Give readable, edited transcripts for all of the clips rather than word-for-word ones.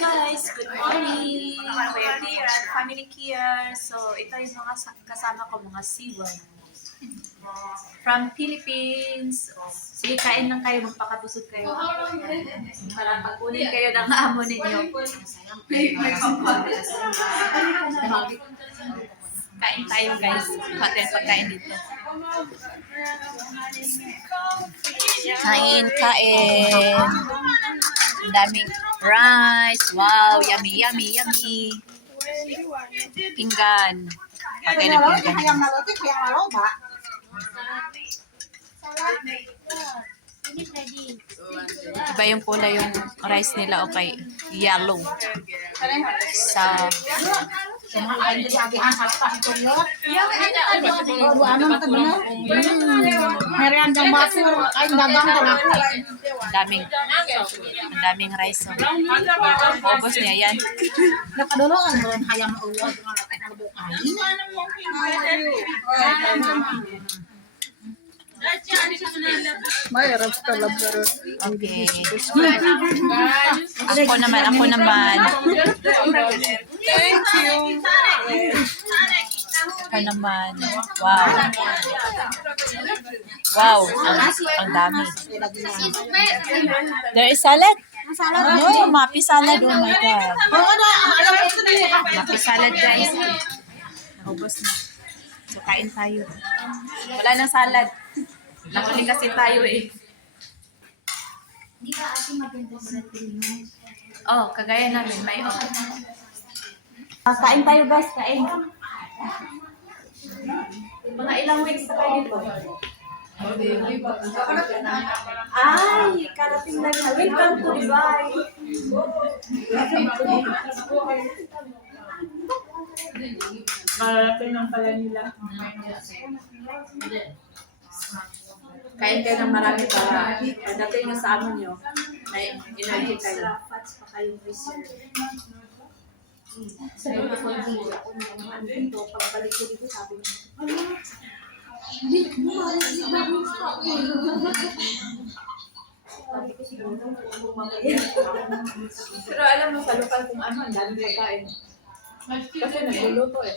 guys, good morning! We're here at Family Care. So, ito yung mga kasama ko, mga C1. From Philippines. Sige, kain lang kayo, magpakabusog kayo. Para pagkunin kayo ng amo ninyo. Kain tayo guys. Hotel pagkain dito. Kain. Ang daming rice. Wow, yummy. Pinggan. Patay na pinggan. Iba yung kulay yung rice nila, okay. Yellow. Sa daming rice. Ubos niya yan. Okay. Ako naman. Thank you. Ako naman. Wow, ang dami. There is salad? No, mapi salad. Oh my God. Mapi salad, guys. Ubos na. So, kain tayo. Wala nang salad. Nakuling kasi tayo eh. Di ba ate maganda sa Pilipino? Oh, kagaya namin, may kain tayo guys, kain. Mga ilang weeks na kayo dito? Ay, karating na nga. Welcome to Dubai. Karating lang pala nila. Kain kayo ng marami para pagdating nyo sa amin nyo, may energy kayo. Fats pa kayong reserve. Sabi ko sa video, ako naman dito, pagbalik ko dito, sabi niya, hindi, sabi ko siguro, Pero alam mo sa lokal kung ano, ang daming pagkain. Kasi nagluluto eh.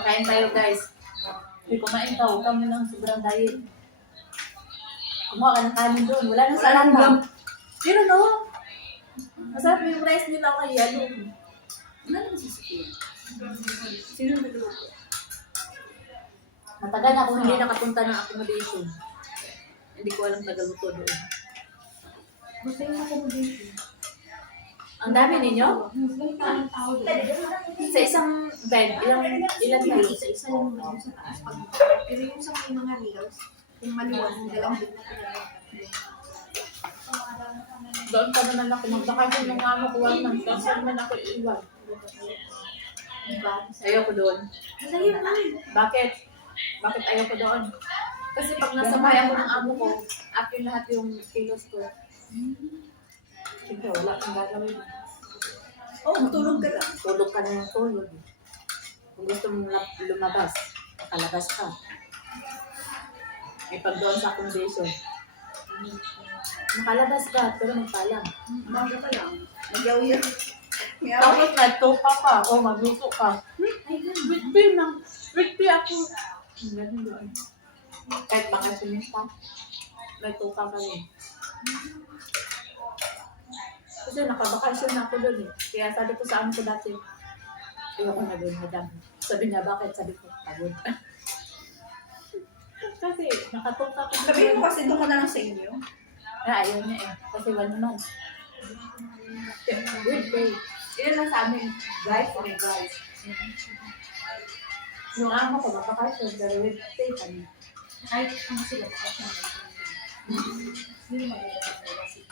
Kain tayo guys. Kumain ka, huwag kami ng sobrang diet. Kumuha ka ng kanin doon. Wala nang salanda. Pero no, masarap yung rice nila kay Yalo. Ano naman sisikin? Sino nagluto? Matagal na ako hindi nakapunta ng accommodation. Hindi ko alam tagaluto doon. gusto yung accommodation. Ang dami ninyo? Sa isang bed, ilan kayo? Isa-isa lang naman sa taas. Pero yung sa may mga reels, yung maliwan, yung dalawang big na pinag. Doon pa naman ako magbakasyon ng amo ko 1 month. Kasi naman ako iwan. Ayoko doon. Bakit? Bakit ayoko doon? Kasi pag nasa bahay ako ng amo ko, akin lahat yung kilos ko. Siyempre, wala kang gagawin. Tulog ka lang. Tulog ka na ng tulog. Kung gusto mong lumabas, makalabas ka. May pag doon sa accommodation. Makalabas ka, pero magpalang. Umaga pa lang. Nagyaw-yaw. Tapos nagtupa ka, o magluto ka. With pay ako. Ganun doon. Kahit bakasyonista, nagtupa ka rin. Kasi nakabakasyon na ako doon eh. Kaya sabi ko sa amo ko dati, ayoko na doon, madam. Sabi niya, bakit? Sabi ko, pagod. Kasi nakatupa ko. Sabihin mo kasi doon ka na lang sa inyo. Ayaw niya eh. Kasi 1 month. With pay. Yun lang sa amin. Guys, guys. Yung amo ko, mapakasyon, pero with pay kami. Kahit ano sila, kasi hindi maganda sa privacy.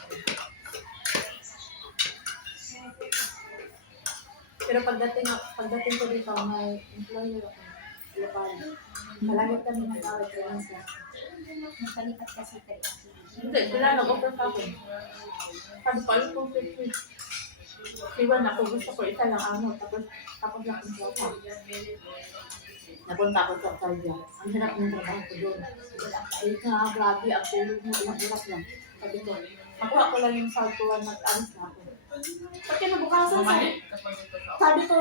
Pero pagdating ko dito, may employer ako. Lokal. Malagit kami ng tawag ko lang siya. Nakalipat kasi kayo. Hindi, sila nag-offer sa akin. Sabi ko, alam kong 50. Iwan ako, gusto ko isa lang amo. Tapos na akong tropa. Napunta ako sa Australia. Ang hirap ng trabaho ko doon. Ay nga, grabe, ang tulog mo, ilang hirap lang. Sabi ko, makuha ko lang yung sahod ko, nag-alis na ako. Pag kinabukasan, sabi ko,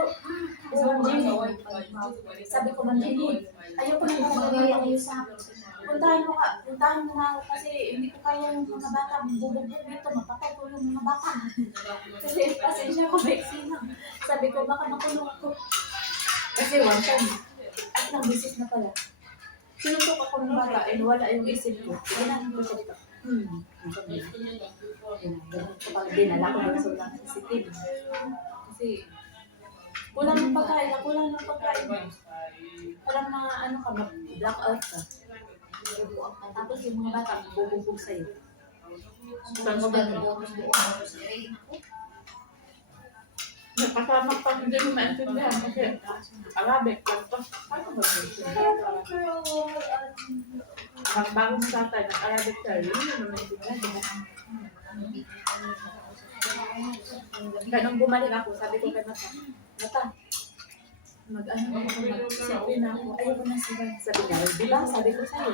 sabi ko, Ma'am Jenny, ayoko na Magaya talaga kayo sa akin. puntahan mo nga ako kasi hindi ko kaya yung mga bata, bubugbog dito, mapatay ko yung mga bata. Kasi pasensya ko, vaccine lang. Sabi ko, baka makulong ako. Kasi one time, at nang bisis na pala. Sinutok ako ng bata, and wala yung isip ko. Kailangan ko siya. Ganun ko pag dinala ko doon sa ulang sensitive. Kasi, kulang ng pagkain. Parang mga ano ka, black out ka. Tapos yung mga bata, bububog sa'yo. Saan mo ganun? Nakasama pa, hindi mo maintindihan kasi Arabic, paano ba ang bagong tatay ng Arabic tayo, yun yung maintindihan. Ganun bumalik ako, sabi ko kay Mata, mag-ano ako, mag-sipi na ako, ayaw ko na siya. Sabi niya, diba? Sabi ko sa'yo.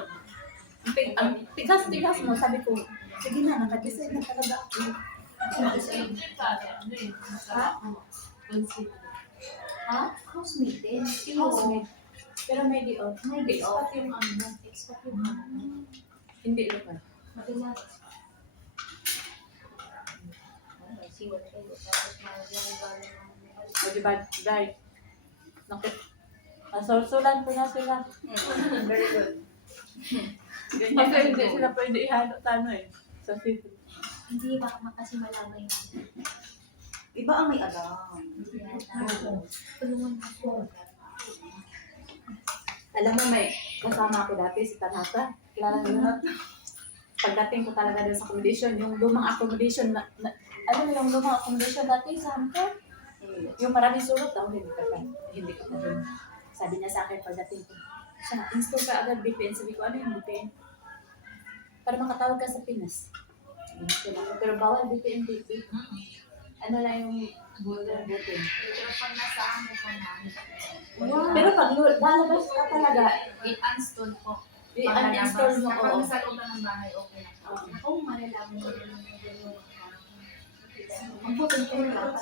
Ang tigas mo, sabi ko, sige na, nakadesign na talaga ako. Ha? Ha? Housemate din. Housemate. Pero may di off. May day off. Expat yung ano. Expat yung ano. Hindi lokal. Madalas. Siwat kayo. Tapos mga O diba, guys? Nasulsulan ko na sila. Very good. Kasi hindi sila pwede ihalo sa ano eh. Sa city. Hindi ba kasi malaman yun. Iba ang may alam. Tulungan ako. Alam mo, may kasama ako dati si Tanaka. Kilala mo yun? Pagdating ko talaga doon sa accommodation, yung lumang accommodation, ano yung lumang accommodation dati sa Hamka? Yung maraming sulot daw, hindi ka pa rin. Sabi niya sa akin pagdating ko, siya, install ka agad VPN. Sabi ko, ano yung VPN? Para makatawag ka sa Pinas. Install ako. Pero bawal VPN. Ano lang yung butin. Pero pag nasa ano po na, Pero pag lalabas ka talaga, i-uninstall po. i-uninstall mo ko. Kapag nasa loob na ng bahay, okay na. Oo, malalaman mo rin yung gano'n. Ang butin ko lang,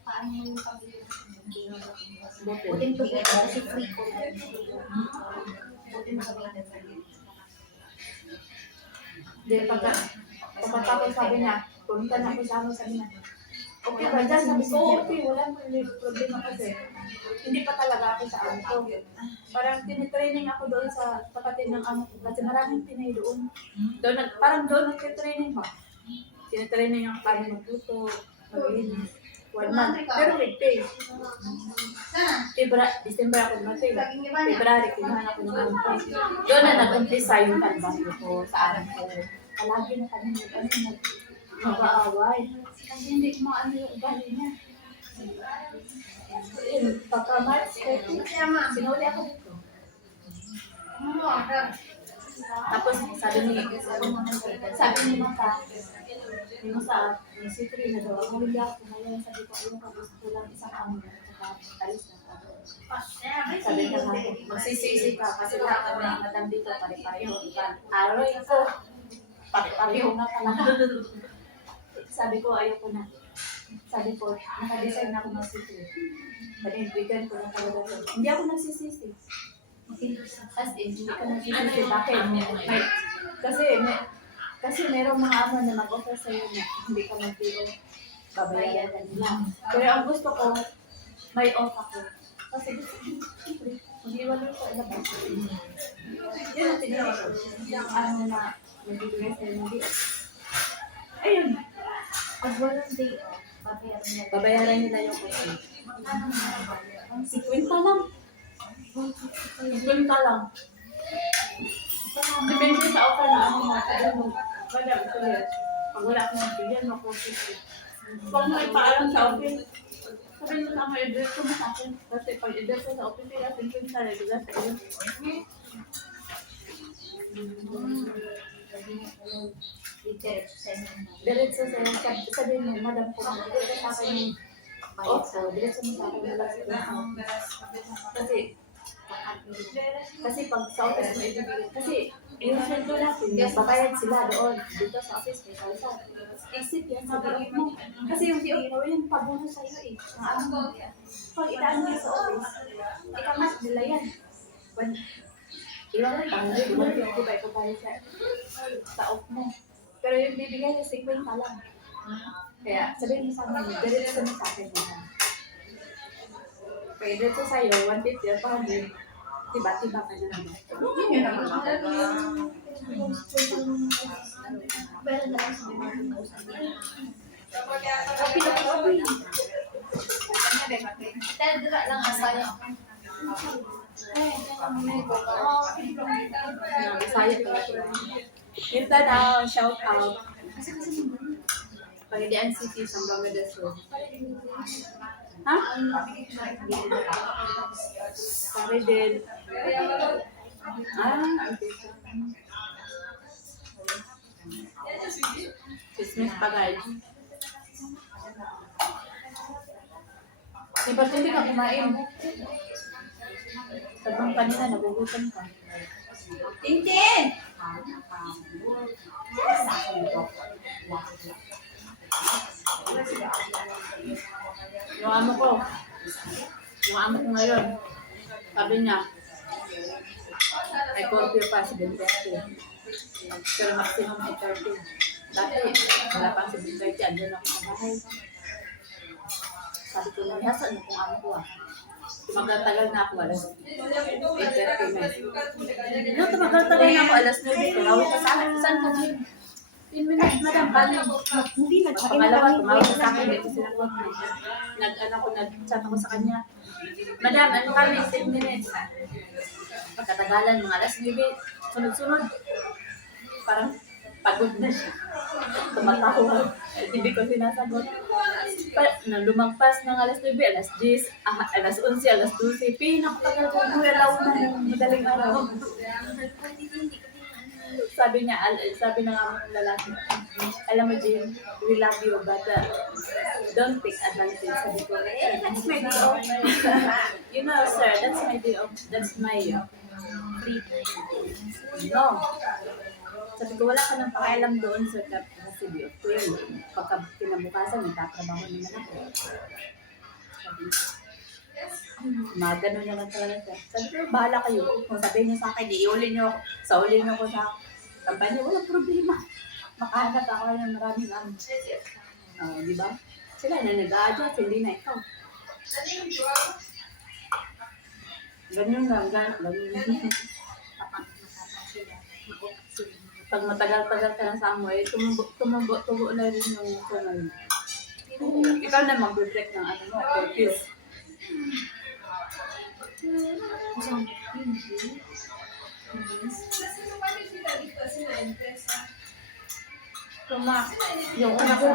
paano mo yung pamilya? Butin ko lang, kasi free ko. Butin ko lang. Hindi, pagkatapos sabi niya, pumunta na ako sa sabi niya, okay ba dyan? Sabi ko, okay, wala mo problema kasi. Hindi pa talaga ako sa amo ko. Parang tinitraining ako doon sa kapatid ng amo ko kasi maraming Pinay doon. Parang doon nagtitraining ba? Tinitraining ang paano magluto, mag-linis. 1 month. Pero with pay. December ako namatay. February, kinuha ako ng amo ko. Doon na nag-umpisa yung trabaho ko sa amo ko. Palagi na kami mag-aaway. Kasi hindi ko maano yung ugali niya. Pagka-March 30, sinuli ako dito. Tapos sabi ni Mata, ni Citri na daw, hindi ako ngayon. Sabi ko, ayun ka, gusto ko lang isang amo na, saka alis na ako. Sabi ka nga, magsisisi ka kasi lahat ng mga madam dito, pare-pareho. Aroy ko, pare-pareho na talaga. Sabi ko, ayoko na. Sabi ko, nakadesign na ako ng Citri. Panindigan ko na talaga to. Hindi ako nagsisisi. As in, hindi ka nagsisisi. Bakit? Kasi merong mga amo na mag-offer sa'yo na hindi ka mag-deal, babayaran ka nila. Pero ang gusto ko, may off ako. Kasi gusto ko, siyempre, mag-iwalay ko ilabas. Yun ang tinawag ko. Yung ano na, nag-ibigay sa'yo ng deal. Ayun. Pag walang day off, Babayaran nila yung off. 50 lang. 50 lang. Depende sa offer na ano mo. Wala, ulit. Pag wala akong bigyan, makusip. Pag may paalam sa office, sabihin mo sa mga address ko sa akin. Kasi pag address ko sa office, kaya tingin sa regular sa iyo. Diretso sa iyo. Sabihin mo, madam ko, diretso sa akin yung off ko. Diretso mo sa akin yung last ko. Kasi, Kasi pag sa office mo ibibigay, kasi yung sweldo natin, nagbabayad sila doon, dito sa office, may kalsa. Exit yan sa biok mo. Kasi yung biok mo, yung pabuno sa'yo eh. Pag itaan mo sa office, ikamas nila yan. Ilang rin, ang rin, di ba ito tayo sa off mo. Pero yung bibigay yung 50 lang. Kaya sabihin mo sa amin, diretso mo sa akin naman. Kaya diretso sa'yo, 150 or 200, tiba-tiba ka na naman. Yun naman talaga. Pero dahil sa mga kausap niya. Okay lang ako eh. Tendra lang ang saya. Bisaya pala siya. Yung tanaw, shout out. Pagdian City, Sambanga del Sur. Ha? Pare din. Okay. Chismis pa guys. Ba't hindi ka kumain? Sabi kanina, nagugutom ka. Tintin! Yung amo ko ngayon, sabi niya, may curfew pa si Bentete. Pero maximum ay 30. Dati, wala pang si Bentete, andun ako sa bahay. Sabi ko lang, hasa na kung ano ko ah. Tumagal-tagal na ako, alas 8:30 na. No, tumagal-tagal na ako, alas 9. Tumawag ka sa akin, saan ka din? 10 minutes, madam, paano? Hindi na Pangalawa, tumawag ka sa akin, dito sila ko. Nag-chat ako sa kanya. Madam, ano kami, 10 minutes. Pagkatagalan, mga alas 9, sunod-sunod. Parang pagod na siya. Tumatawa. Hindi ko sinasagot. Nang lumagpas ng alas 9, alas 10, alas 11, alas 12, pinakatagal ko nalaw na ng madaling araw. Sabi niya, sabi na nga ng lalaki, alam mo Jim, we love you, but don't take advantage. Sabi ko, that's my day off. You know, sir, that's my day off. That's my free time. No. Sabi ko, wala ka nang pakialam doon sa kasi day off ko yun. Pagka kinabukasan, nagtatrabaho naman ako. Sabi mga ganun na lang talaga siya. Sabi ko, bahala kayo. Kung sabihin niyo sa akin, iuli niyo ako. Sauli niyo ako sa kampanya, walang problema. Makahanap ako ng maraming di ba? Sila na nag-a-adjust, hindi na ikaw. Ganyan lang, ganyan. Pag matagal-tagal ka na sa amo, tumubo na rin yung sunod. Ikaw na mag-reflect ng ano mo, curfew. Yung una ko.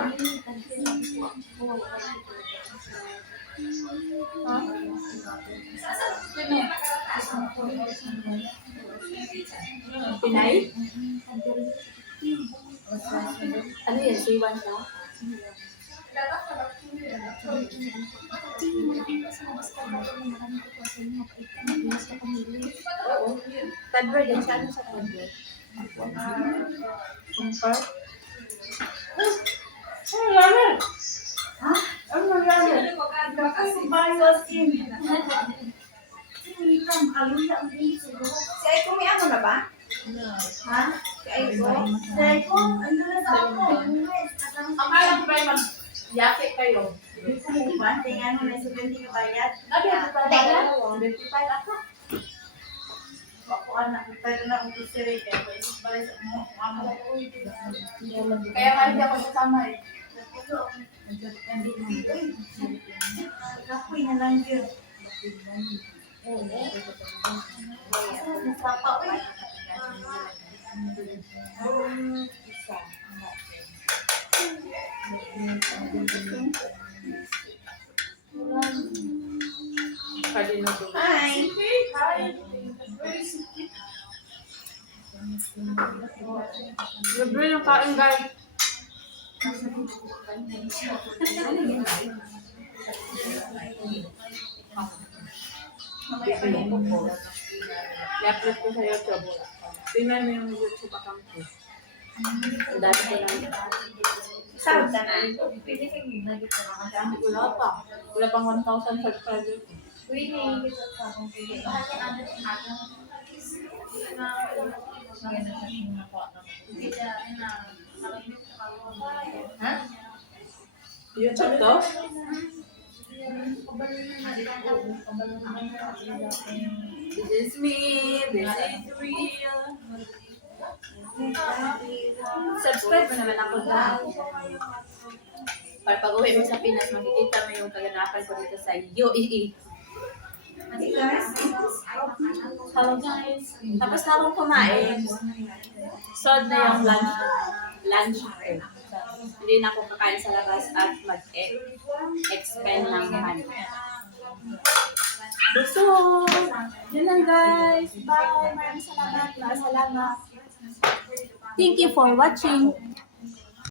Pinay? Ano yan? C1 ka? Oo. Tadward yan. Saan sa Tadward? Kumpar? Ano naman? Ha? Ano naman? Kasi bayos yun. Si Aiko may ano na ba? Ha? Si Aiko? Si Aiko? Ano na sa ako? Akala ko ba mag-yake kayo? Ba? Tingnan mo na 70 ka bayad? Sabi, ito pa ba? 25 ako. Ako anak, pero na kung gusto rin kaya pwede balik sa mo. Kaya nga hindi ako kasama eh. Kapoy na lang yun. Nagpapa ko eh. Kalimutan. Hi! Libre yung kain guys. Mamaya pa yung po. I-upload ko sa YouTube. Tingnan mo yung YouTube account ko. Ang dami ko lang. Sound ka na. Pwede kang nagit na mga Dami ko wala pa. Wala pang 1,000 subscribers. Pwede yung gito sa akong pwede. Bakit ano yung ating maganda sa ating nakuha na. Ha? YouTube to? This is me. This is real. Subscribe mo naman ako guys. Para pag uwi mo sa Pinas, makikita mo yung kaganapan ko dito sa UAE. Hello guys. Tapos na akong kumain. Solve na yung lunch ko. Hindi na ako kakain sa labas at mag-expend ng money. So, yun lang guys. Bye. Maraming salamat. Thank you for watching.